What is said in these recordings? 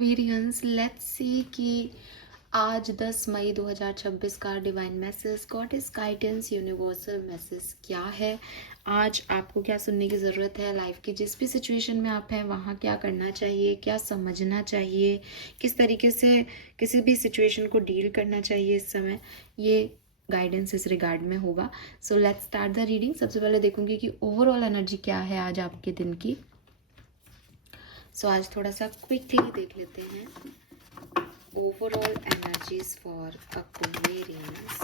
Variance let's see कि आज 10 May 2026 का divine message, God is guidance, universal message क्या है। आज आपको क्या सुनने की ज़रूरत है, लाइफ की जिस भी सिचुएशन में आप हैं वहाँ क्या करना चाहिए, क्या समझना चाहिए, किस तरीके से किसी भी सिचुएशन को डील करना चाहिए इस समय, ये गाइडेंस इस रिगार्ड में होगा। So let's start the reading. सबसे पहले देखूंगी कि ओवरऑल एनर्जी क्या है आज आपके दिन की। सो आज थोड़ा सा क्विकली देख लेते हैं overall energies for Aquarians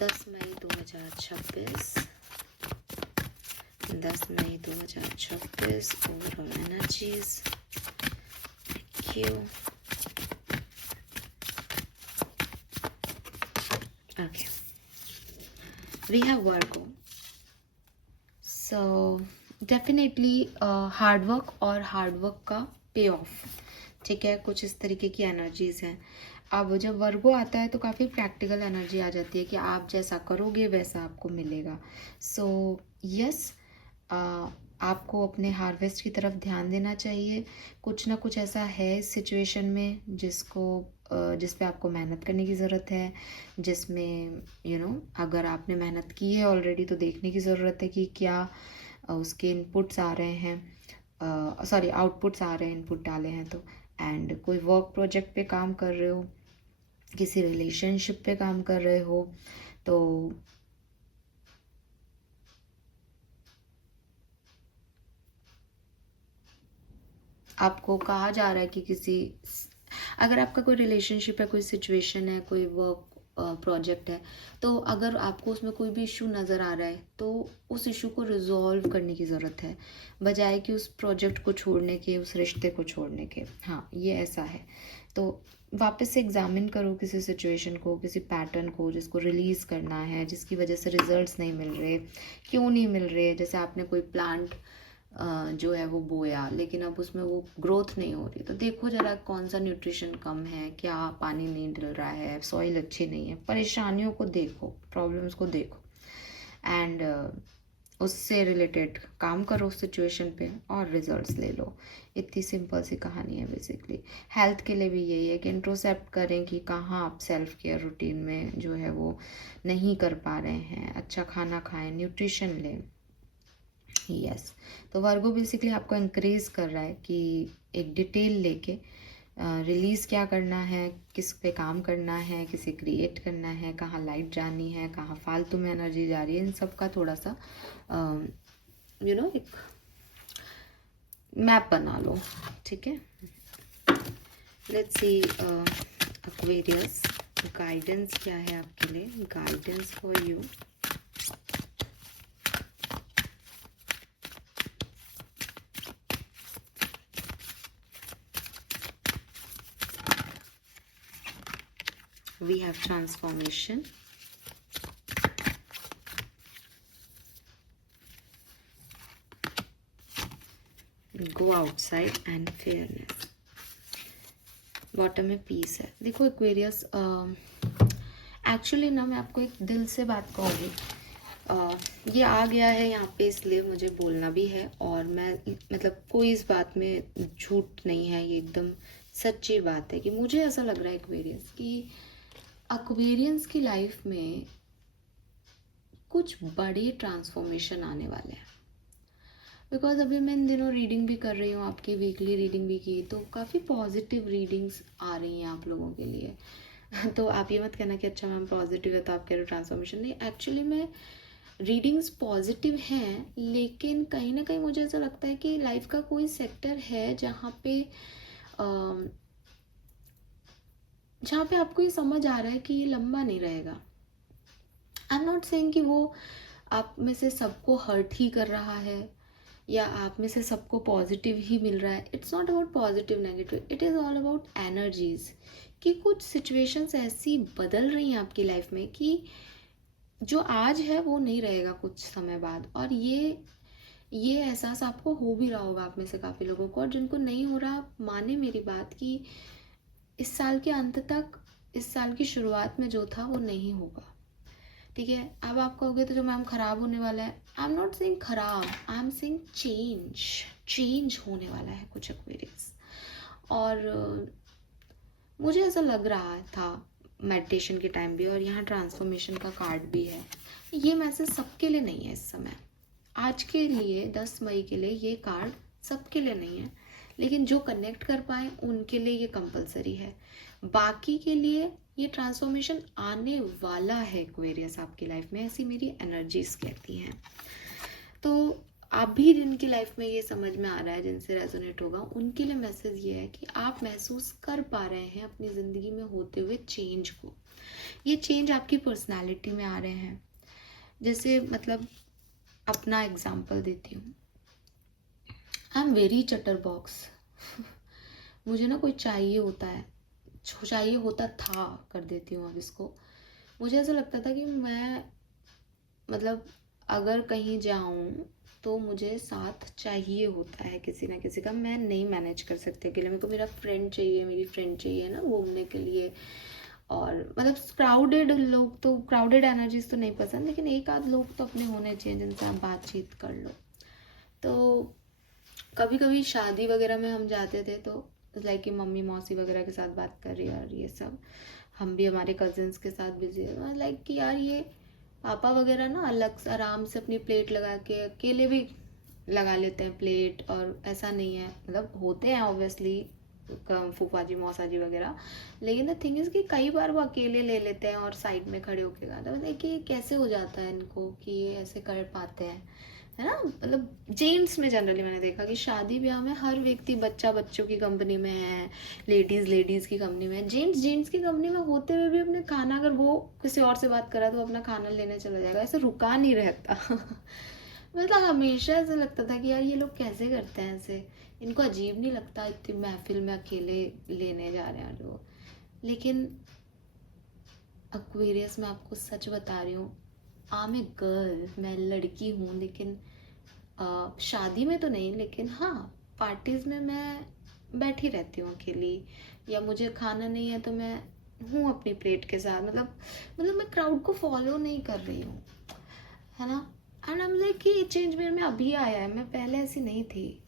10 May 2026। 10 May 2026 overall energies. Thank you. Okay, we have Virgo. So definitely hard work और हार्डवर्क का पे ऑफ, ठीक है, कुछ इस तरीके की एनर्जीज़ हैं। अब जब वर्गो आता है तो काफ़ी प्रैक्टिकल एनर्जी आ जाती है कि आप जैसा करोगे वैसा आपको मिलेगा। सो यस, आपको अपने हार्वेस्ट की तरफ ध्यान देना चाहिए। कुछ ना कुछ ऐसा है इस सिचुएशन में जिस पे आपको मेहनत करने की ज़रूरत है, जिसमें अगर आपने मेहनत की है ऑलरेडी तो देखने की ज़रूरत है कि क्या उसके इनपुट्स आ रहे हैं, सॉरी आउटपुट्स आ रहे हैं, इनपुट डाले हैं तो। एंड कोई वर्क प्रोजेक्ट पे काम कर रहे हो, किसी रिलेशनशिप पे काम कर रहे हो, तो आपको कहा जा रहा है कि अगर आपका कोई रिलेशनशिप है, कोई सिचुएशन है, कोई वर्क प्रोजेक्ट है, तो अगर आपको उसमें कोई भी इशू नज़र आ रहा है तो उस इशू को रिजॉल्व करने की ज़रूरत है, बजाय कि उस प्रोजेक्ट को छोड़ने के, उस रिश्ते को छोड़ने के। हाँ, ये ऐसा है। तो वापस से एग्जामिन करो किसी सिचुएशन को, किसी पैटर्न को जिसको रिलीज़ करना है, जिसकी वजह से रिजल्ट्स नहीं मिल रहे, क्यों नहीं मिल रहे। जैसे आपने कोई प्लांट जो है वो बोया, लेकिन अब उसमें वो ग्रोथ नहीं हो रही, तो देखो ज़रा कौन सा न्यूट्रिशन कम है, क्या पानी नहीं डल रहा है, सॉइल अच्छी नहीं है। परेशानियों को देखो, प्रॉब्लम्स को देखो एंड उससे रिलेटेड काम करो उस सिचुएशन पे और रिजल्ट्स ले लो। इतनी सिंपल सी कहानी है बेसिकली। हेल्थ के लिए भी यही है कि इंट्रोसेप्ट करें कि कहाँ आप सेल्फ केयर रूटीन में जो है वो नहीं कर पा रहे हैं। अच्छा खाना खाएं, न्यूट्रिशन लें। यस, तो वर्गो बेसिकली आपको इंक्रीज कर रहा है कि एक डिटेल लेके रिलीज़ क्या करना है, किस पे काम करना है, किसे क्रिएट करना है, कहाँ लाइट जानी है, कहाँ फालतू में एनर्जी जा रही है, इन सब का थोड़ा सा एक मैप बना लो, ठीक है। लेट्स सी एक्वेरियस, गाइडेंस क्या है आपके लिए, guidance for you. We have transformation, go outside and fairness, bottom में पीस है। देखो एक्वेरियस, एक्चुअली ना मैं आपको एक दिल से बात कहूँगी, ये आ गया है यहाँ पे इसलिए मुझे बोलना भी है, और मैं मतलब कोई इस बात में झूठ नहीं है, ये एकदम सच्ची बात है कि मुझे ऐसा लग रहा है एक्वेरियस कि एक्वेरियंस की लाइफ में कुछ बड़े ट्रांसफॉर्मेशन आने वाले हैं। बिकॉज अभी मैं इन दिनों रीडिंग भी कर रही हूँ, आपकी वीकली रीडिंग भी की, तो काफ़ी पॉजिटिव रीडिंग्स आ रही हैं आप लोगों के लिए। तो आप ये मत कहना कि अच्छा मैम पॉजिटिव है तो आप कह रहे हो ट्रांसफॉर्मेशन नहीं। एक्चुअली में रीडिंग्स पॉजिटिव हैं, लेकिन कहीं ना कहीं मुझे ऐसा लगता है कि लाइफ का कोई सेक्टर है जहाँ पे आपको ये समझ आ रहा है कि ये लंबा नहीं रहेगा। आई एम नॉट सेइंग कि वो आप में से सबको हर्ट ही कर रहा है या आप में से सबको पॉजिटिव ही मिल रहा है। It's not about positive negative, it is all about energies, कि कुछ सिचुएशंस ऐसी बदल रही हैं आपकी लाइफ में कि जो आज है वो नहीं रहेगा कुछ समय बाद। और ये एहसास आपको हो भी रहा होगा आप में से काफ़ी लोगों को, और जिनको नहीं हो रहा, माने मेरी बात कि इस साल के अंत तक, इस साल की शुरुआत में जो था वो नहीं होगा, ठीक है। अब आप कहोगे तो जो मैम खराब होने वाला है, आई एम नॉट सेइंग खराब, आई एम सेइंग चेंज होने वाला है कुछ एक्वेरियस। और मुझे ऐसा लग रहा था मेडिटेशन के टाइम भी, और यहाँ ट्रांसफॉर्मेशन का कार्ड भी है। ये मैसेज सबके लिए नहीं है इस समय, आज के लिए 10 मई के लिए ये कार्ड सबके लिए नहीं है, लेकिन जो कनेक्ट कर पाए उनके लिए ये कंपलसरी है। बाकी के लिए ये ट्रांसफॉर्मेशन आने वाला है एक्वेरियस आपकी लाइफ में, ऐसी मेरी एनर्जीज कहती हैं। तो आप भी जिनकी लाइफ में ये समझ में आ रहा है, जिनसे रेजोनेट होगा, उनके लिए मैसेज ये है कि आप महसूस कर पा रहे हैं अपनी ज़िंदगी में होते हुए चेंज को। ये चेंज आपकी पर्सनालिटी में आ रहे हैं। जैसे मतलब अपना एग्जाम्पल देती हूँ, आई एम वेरी चटर बॉक्स। मुझे ना कोई चाहिए होता है, चाहिए होता था, कर देती हूँ अब इसको। मुझे ऐसा लगता था कि मैं मतलब अगर कहीं जाऊँ तो मुझे साथ चाहिए होता है किसी ना किसी का, मैं नहीं मैनेज कर सकती अकेले। मेरे को मेरा फ्रेंड चाहिए, मेरी फ्रेंड चाहिए ना घूमने के लिए। और मतलब क्राउडेड लोग तो, क्राउडेड एनर्जीज तो नहीं पसंद, लेकिन एक आध लोग तो अपने होने चाहिए जिनसे आप बातचीत कर लो। तो कभी कभी शादी वगैरह में हम जाते थे तो लाइक कि मम्मी मौसी वगैरह के साथ बात कर रही है और ये सब, हम भी हमारे कजिन्स के साथ बिजी है, लाइक कि यार ये पापा वगैरह ना अलग से आराम से अपनी प्लेट लगा के अकेले भी लगा लेते हैं प्लेट, और ऐसा नहीं है, मतलब होते हैं ऑब्वियसली फूफा जी मौसा जी वगैरह, लेकिन द थिंग इज़ कि कई बार वो अकेले ले लेते हैं और साइड में खड़े होके गाते हैं। मतलब कि कैसे हो जाता है इनको कि ये ऐसे कर पाते हैं, है ना। मतलब जेंट्स में जनरली मैंने देखा कि शादी ब्याह में हर व्यक्ति बच्चा बच्चों की कंपनी में है, लेडीज़ लेडीज़ की कंपनी में है, जेंट्स जेंट्स की कंपनी में होते हुए भी अपने खाना, अगर वो किसी और से बात करा तो अपना खाना लेने चला जाएगा, ऐसे रुका नहीं रहता। मतलब हमेशा ऐसा लगता था कि यार ये लोग कैसे करते हैं ऐसे, इनको अजीब नहीं लगता इतनी महफिल में अकेले लेने जा रहे हैं जो। लेकिन एक्वेरियस में आपको सच बता रही हूँ, आई एम ए गर्ल, मैं लड़की हूँ, लेकिन शादी में तो नहीं, लेकिन हाँ पार्टीज में मैं बैठी रहती हूँ अकेली, या मुझे खाना नहीं है तो मैं हूँ अपनी प्लेट के साथ। मतलब मैं क्राउड को फॉलो नहीं कर रही हूँ, है ना। एंड आई एम लाइक कि ये चेंज मेरे में अभी आया है, मैं पहले ऐसी नहीं थी।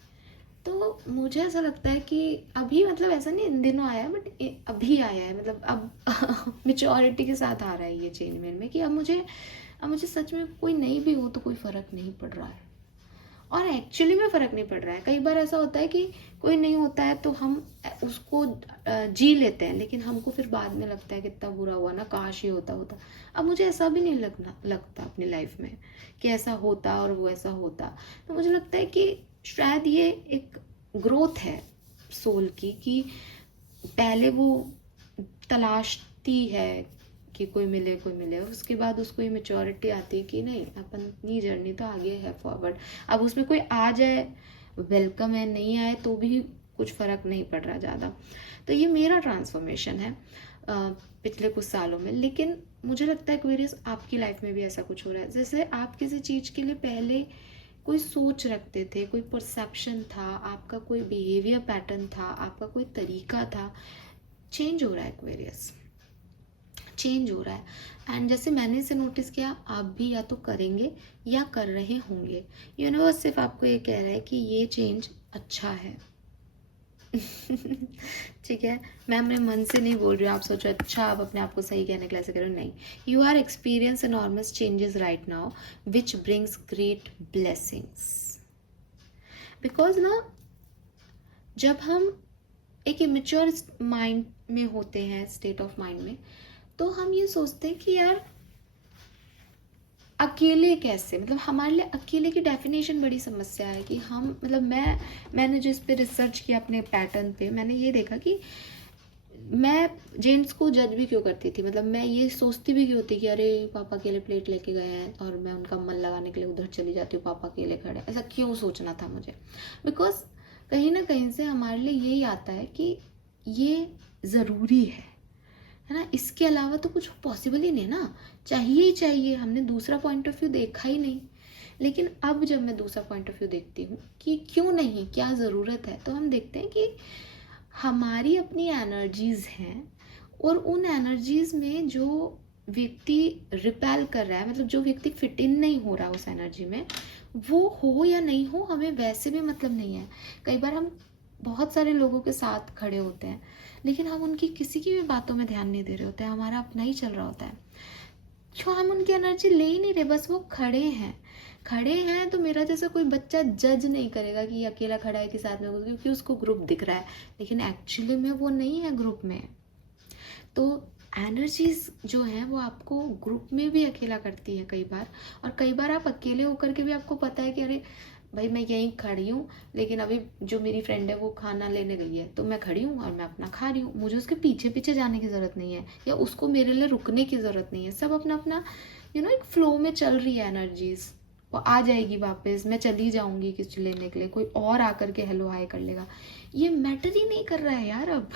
तो मुझे ऐसा लगता है कि अभी, मतलब ऐसा नहीं इन दिनों आया है, बट अभी आया है, मतलब अब मेच्योरिटी के साथ आ रहा है ये चेंज मेरे में, कि अब मुझे सच में कोई नहीं भी हो तो कोई फ़र्क नहीं पड़ रहा है। और एक्चुअली में फ़र्क नहीं पड़ रहा है। कई बार ऐसा होता है कि कोई नहीं होता है तो हम उसको जी लेते हैं, लेकिन हमको फिर बाद में लगता है कितना बुरा हुआ ना, काश ये होता। अब मुझे ऐसा भी नहीं लगता अपनी लाइफ में कि ऐसा होता और वो ऐसा होता। तो मुझे लगता है कि शायद ये एक ग्रोथ है सोल की, कि पहले वो तलाशती है कि कोई मिले, उसके बाद उसको ये मेच्योरिटी आती है कि नहीं, अपनी जर्नी तो आगे है फॉरवर्ड। अब उसमें कोई आ जाए वेलकम है, नहीं आए तो भी कुछ फ़र्क नहीं पड़ रहा ज़्यादा। तो ये मेरा ट्रांसफॉर्मेशन है पिछले कुछ सालों में। लेकिन मुझे लगता है एक्वेरियस आपकी लाइफ में भी ऐसा कुछ हो रहा है। जैसे आप किसी चीज़ के लिए पहले कोई सोच रखते थे, कोई परसेप्शन था, आपका कोई बिहेवियर पैटर्न था, आपका कोई तरीका था, चेंज हो रहा है एक्वेरियस, चेंज हो रहा है। एंड जैसे मैंने इसे नोटिस किया, आप भी या तो करेंगे या कर रहे होंगे। यूनिवर्स सिर्फ आपको ये कह रहा है कि ये चेंज अच्छा है। ठीक है, मैं अपने मन से नहीं बोल रही हूँ, आप सोचो अच्छा आप अपने आप को सही कहने के लिए ऐसे करो, नहीं। You are experience enormous changes right now which brings great blessings. Because ना, जब हम एक इमेच्योर माइंड में होते हैं, स्टेट ऑफ माइंड में, तो हम ये सोचते हैं कि यार अकेले कैसे, मतलब हमारे लिए अकेले की डेफिनेशन बड़ी समस्या है। कि हम, मतलब मैंने जो इस पे रिसर्च किया अपने पैटर्न पे, मैंने ये देखा कि मैं जेंट्स को जज भी क्यों करती थी। मतलब मैं ये सोचती भी क्यों थी कि अरे पापा अकेले प्लेट लेके गए हैं और मैं उनका मन लगाने के लिए उधर चली जाती हूँ, पापा अकेले खड़े, ऐसा क्यों सोचना था मुझे। बिकॉज कहीं ना कहीं से हमारे लिए यही आता है कि ये ज़रूरी है ना, इसके अलावा तो कुछ पॉसिबल ही नहीं ना, चाहिए ही चाहिए। हमने दूसरा पॉइंट ऑफ व्यू देखा ही नहीं। लेकिन अब जब मैं दूसरा पॉइंट ऑफ व्यू देखती हूँ कि क्यों नहीं, क्या ज़रूरत है, तो हम देखते हैं कि हमारी अपनी एनर्जीज़ हैं, और उन एनर्जीज़ में जो व्यक्ति रिपेल कर रहा है, मतलब जो व्यक्ति फिट इन नहीं हो रहा उस एनर्जी में, वो हो या नहीं हो हमें वैसे भी मतलब नहीं है। कई बार हम बहुत सारे लोगों के साथ खड़े होते हैं, लेकिन हम उनकी किसी की भी बातों में ध्यान नहीं दे रहे होते हैं, हमारा अपना ही चल रहा होता है। क्यों? हम उनकी एनर्जी ले ही नहीं रहे, बस वो खड़े हैं। खड़े हैं तो मेरा जैसा कोई बच्चा जज नहीं करेगा कि ये अकेला खड़ा है कि साथ में, क्योंकि उसको ग्रुप दिख रहा है, लेकिन एक्चुअली में वो नहीं है ग्रुप में। तो एनर्जीज जो हैं वो आपको ग्रुप में भी अकेला करती है कई बार, और कई बार आप अकेले होकर के भी आपको पता है कि अरे भाई मैं यहीं खड़ी हूँ, लेकिन अभी जो मेरी फ्रेंड है वो खाना लेने गई है, तो मैं खड़ी हूँ और मैं अपना खा रही हूँ, मुझे उसके पीछे पीछे जाने की ज़रूरत नहीं है, या उसको मेरे लिए रुकने की ज़रूरत नहीं है। सब अपना अपना एक फ्लो में चल रही है एनर्जीज। वो आ जाएगी वापस, मैं चली जाऊंगी कुछ लेने के लिए, कोई और आकर के हेलो हाय कर लेगा, ये मैटर ही नहीं कर रहा है यार अब।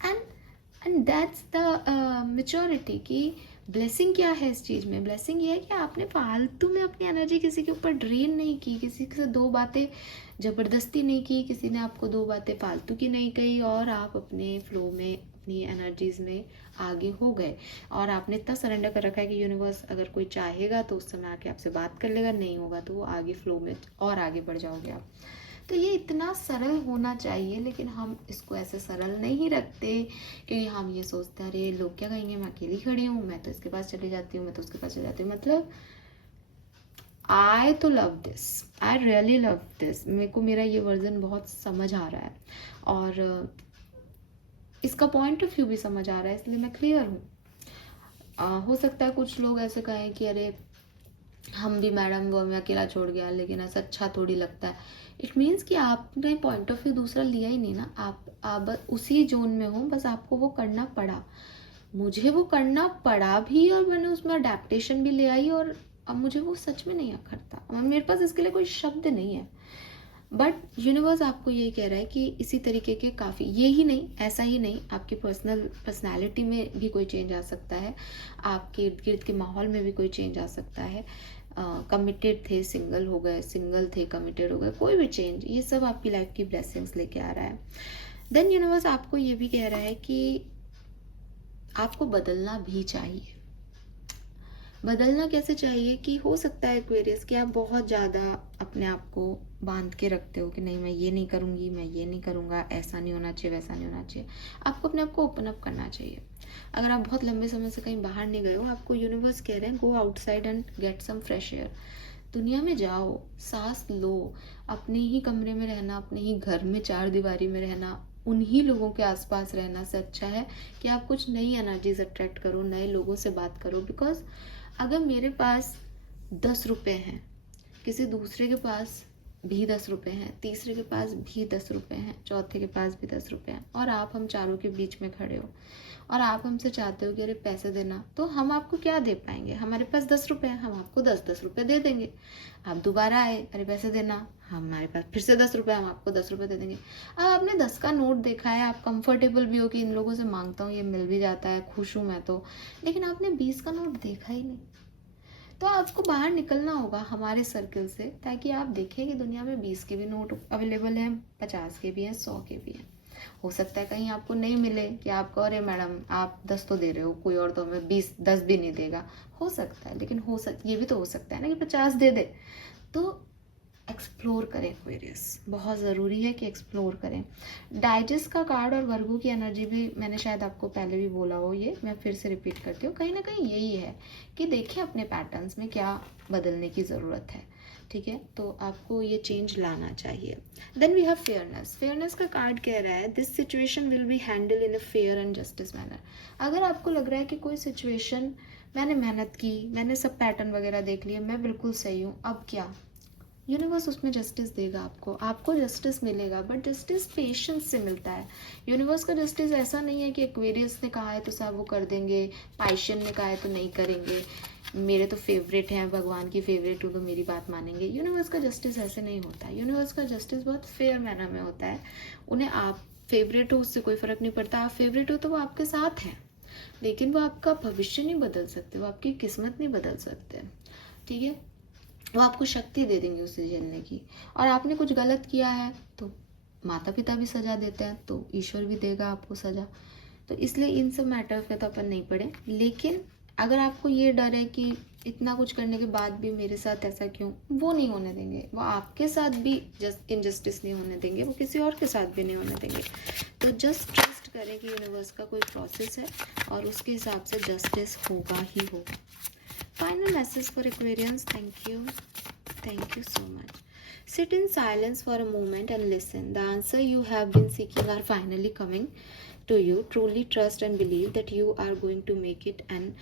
And and that's the maturity की ब्लेसिंग क्या है इस चीज़ में। ब्लेसिंग ये है कि आपने फालतू में अपनी एनर्जी किसी के ऊपर ड्रेन नहीं की, किसी से दो बातें ज़बरदस्ती नहीं की, किसी ने आपको दो बातें फालतू की नहीं कही, और आप अपने फ्लो में अपनी एनर्जीज में आगे हो गए। और आपने इतना सरेंडर कर रखा है कि यूनिवर्स अगर कोई चाहेगा तो उस समय आके आपसे बात कर लेगा, नहीं होगा तो वो आगे फ्लो में और आगे बढ़ जाओगे आप। तो ये इतना सरल होना चाहिए, लेकिन हम इसको ऐसे सरल नहीं रखते, क्योंकि हम ये सोचते हैं अरे लोग क्या कहेंगे, मैं अकेली खड़ी हूँ, मैं तो इसके पास चली जाती हूँ, मैं तो उसके पास चली जाती हूँ। मतलब आई तो love this, I really love this, मेरे को मेरा ये वर्जन बहुत समझ आ रहा है, और इसका पॉइंट ऑफ व्यू भी समझ आ रहा है, इसलिए मैं क्लियर हूँ। हो सकता है कुछ लोग ऐसे कहें कि अरे हम भी मैडम, वो हमें अकेला छोड़ गया, लेकिन ऐसा अच्छा थोड़ी लगता है। इट मीन्स कि आपने पॉइंट ऑफ व्यू दूसरा लिया ही नहीं ना, आप बस उसी जोन में हो, बस आपको वो करना पड़ा। मुझे वो करना पड़ा भी, और मैंने उसमें अडेप्टेशन भी ले आई, और अब मुझे वो सच में नहीं अखरता, मेरे पास इसके लिए कोई शब्द नहीं है। बट यूनिवर्स आपको यही कह रहा है कि इसी तरीके के काफ़ी, ये ही नहीं, ऐसा ही नहीं, आपकी पर्सनालिटी में भी कोई चेंज आ सकता है, आपके इर्द गिर्द के माहौल में भी कोई चेंज आ सकता है। कमिटेड थे सिंगल हो गए, सिंगल थे कमिटेड हो गए, कोई भी चेंज, ये सब आपकी लाइफ की ब्लेसिंग्स लेके आ रहा है। देन यूनिवर्स आपको ये भी कह रहा है कि आपको बदलना भी चाहिए। बदलना कैसे चाहिए कि हो सकता है एक्वेरियस कि आप बहुत ज़्यादा अपने आप को बांध के रखते हो कि नहीं मैं ये नहीं करूँगी, मैं ये नहीं करूँगा, ऐसा नहीं होना चाहिए, वैसा नहीं होना चाहिए। आपको अपने आप को ओपन अप करना चाहिए। अगर आप बहुत लंबे समय से कहीं बाहर नहीं गए हो, आपको यूनिवर्स कह रहे हैं go outside and get some fresh air. दुनिया में जाओ, सांस लो। अपने ही कमरे में रहना, अपने ही घर में चार दीवारी में रहना, उन्हीं लोगों के आसपास रहना से अच्छा है कि आप कुछ नई एनर्जीज अट्रैक्ट करो, नए लोगों से बात करो। बिकॉज अगर मेरे पास 10 रुपये हैं, किसी दूसरे के पास भी 10 रुपये हैं, तीसरे के पास भी 10 रुपये हैं, चौथे के पास भी 10 रुपये हैं, और आप हम चारों के बीच में खड़े हो, और आप हमसे चाहते हो कि अरे पैसे देना, तो हम आपको क्या दे पाएंगे? हमारे पास 10 रुपये हैं, हम आपको 10-10 रुपये दे देंगे। आप दोबारा आए, अरे पैसे देना, हमारे पास फिर से 10 रुपये, हम आपको 10 रुपये दे देंगे। अब आपने 10 का नोट देखा है, आप कंफर्टेबल भी हो कि इन लोगों से मांगता हूँ, ये मिल भी जाता है, खुश हूँ मैं तो, लेकिन आपने 20 का नोट देखा ही नहीं। तो आपको बाहर निकलना होगा हमारे सर्कल से, ताकि आप देखें कि दुनिया में 20 के भी नोट अवेलेबल हैं, 50 के भी हैं, 100 के भी हैं। हो सकता है कहीं आपको नहीं मिले कि आप कहो अरे मैडम आप 10 तो दे रहे हो, कोई और तो हमें 10 भी नहीं देगा। हो सकता है, लेकिन ये भी तो हो सकता है ना कि 50 दे दे। तो एक्सप्लोर करें एक्वेरियस, बहुत ज़रूरी है कि एक्सप्लोर करें। डाइजेस्ट का कार्ड और वर्गो की एनर्जी भी मैंने शायद आपको पहले भी बोला हो, ये मैं फिर से रिपीट करती हूँ। कहीं ना कहीं यही है कि देखें अपने पैटर्न्स में क्या बदलने की ज़रूरत है। ठीक है, तो आपको ये चेंज लाना चाहिए। Then we have fairness. Fairness का कार्ड कह रहा है this situation will be handle in a fair and justice manner. अगर आपको लग रहा है कि कोई सिचुएशन, मैंने मेहनत की, मैंने सब पैटर्न वगैरह देख लिए, मैं बिल्कुल सही हूँ, अब क्या, यूनिवर्स उसमें जस्टिस देगा आपको जस्टिस मिलेगा, बट जस्टिस पेशेंस से मिलता है। यूनिवर्स का जस्टिस ऐसा नहीं है कि एक्वेरियस ने कहा है तो सब वो कर देंगे, पाइशन ने कहा है तो नहीं करेंगे, मेरे तो फेवरेट हैं, भगवान की फेवरेट हूँ तो मेरी बात मानेंगे। यूनिवर्स का जस्टिस ऐसे नहीं होता है। यूनिवर्स का जस्टिस बहुत फेयर मैनर में होता है। उन्हें आप फेवरेट हो उससे कोई फ़र्क नहीं पड़ता, आप फेवरेट हो तो वो आपके साथ हैं, लेकिन वो आपका भविष्य नहीं बदल सकते, वो आपकी किस्मत नहीं बदल सकते। ठीक है, वो आपको शक्ति दे देंगे उसे झेलने की। और आपने कुछ गलत किया है तो माता पिता भी सजा देते हैं, तो ईश्वर भी देगा आपको सजा। तो इसलिए इन सब मैटर पे तो अपन नहीं पड़े, लेकिन अगर आपको ये डर है कि इतना कुछ करने के बाद भी मेरे साथ ऐसा क्यों, वो नहीं होने देंगे। वो आपके साथ भी जस्ट इनजस्टिस नहीं होने देंगे, वो किसी और के साथ भी नहीं होने देंगे। तो जस्ट ट्रस्ट करें कि यूनिवर्स का कोई प्रोसेस है और उसके हिसाब से जस्टिस होगा ही होगा। Final message for Aquarians. Thank you so much. Sit in silence for a moment and listen. The answer you have been seeking are finally coming to you. Truly trust and believe that you are going to make it and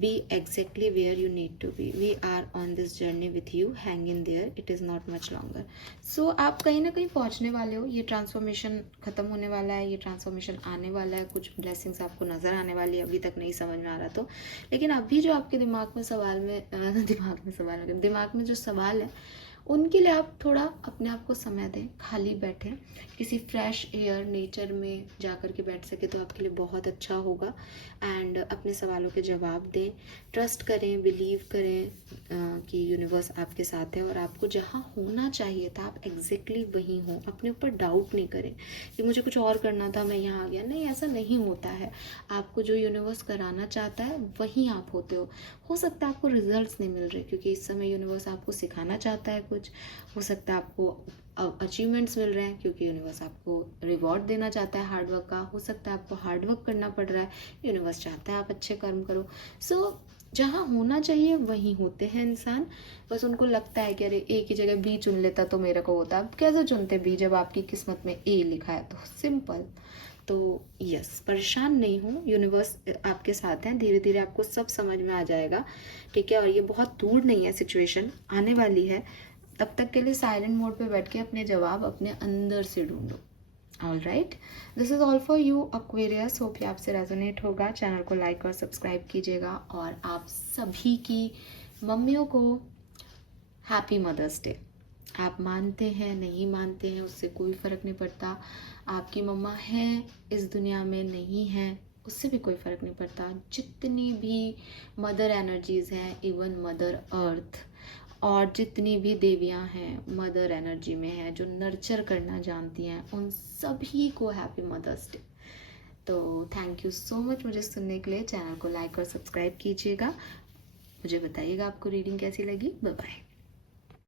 be exactly where you need to be. We are on this journey with you. Hang in there. It is not much longer. So आप कहीं ना कहीं पहुंचने वाले हो। ये transformation ख़त्म होने वाला है, ये ट्रांसफॉर्मेशन आने वाला है, कुछ ब्लेसिंग्स आपको नज़र आने वाली है। अभी तक नहीं समझ में आ रहा तो, लेकिन अभी जो आपके दिमाग में दिमाग में जो सवाल है, उनके लिए आप थोड़ा अपने आप को समय दें, खाली बैठें, किसी फ्रेश एयर नेचर में जा कर के बैठ सके तो आपके लिए बहुत अच्छा होगा। एंड अपने सवालों के जवाब दें, ट्रस्ट करें, बिलीव करें कि यूनिवर्स आपके साथ है और आपको जहाँ होना चाहिए था आप एग्जैक्टली वहीं हो। अपने ऊपर डाउट नहीं करें कि मुझे कुछ और करना था, मैं यहाँ आ गया। नहीं, ऐसा नहीं होता है। आपको जो यूनिवर्स कराना चाहता है वहीं आप होते हो सकता है आपको रिजल्ट्स नहीं मिल रहे क्योंकि इस समय यूनिवर्स आपको सिखाना चाहता है कुछ। हो सकता है आपको अचीवमेंट्स मिल रहे हैं क्योंकि यूनिवर्स आपको रिवॉर्ड देना चाहता है हार्डवर्क का। हो सकता है आपको हार्डवर्क करना पड़ रहा है, यूनिवर्स चाहता है आप अच्छे कर्म करो। सो जहाँ होना चाहिए वहीं होते हैं इंसान। बस उनको लगता है कि अरे एक ही जगह बी चुन लेता तो मेरा को होता। अब कैसे चुनते बी जब आपकी किस्मत में ए लिखा है? तो सिंपल। तो यस, परेशान नहीं हो, यूनिवर्स आपके साथ है। धीरे धीरे आपको सब समझ में आ जाएगा, ठीक है। और ये बहुत दूर नहीं है, सिचुएशन आने वाली है। तब तक के लिए साइलेंट मोड पे बैठ के अपने जवाब अपने अंदर से ढूंढो। All right, this is all for you Aquarius. Hope ये आपसे रेजोनेट होगा। चैनल को लाइक और सब्सक्राइब कीजिएगा। और आप सभी की मम्मियों को हैप्पी मदर्स डे। आप मानते हैं नहीं मानते हैं उससे कोई फ़र्क नहीं पड़ता। आपकी मम्मा है इस दुनिया में, नहीं है उससे भी कोई फ़र्क नहीं पड़ता। जितनी भी मदर एनर्जीज़ हैं, इवन मदर अर्थ और जितनी भी देवियां हैं मदर एनर्जी में हैं, जो नर्चर करना जानती हैं, उन सभी को हैप्पी मदर्स डे। तो थैंक यू सो मच मुझे सुनने के लिए। चैनल को लाइक और सब्सक्राइब कीजिएगा। मुझे बताइएगा आपको रीडिंग कैसी लगी। Bye bye.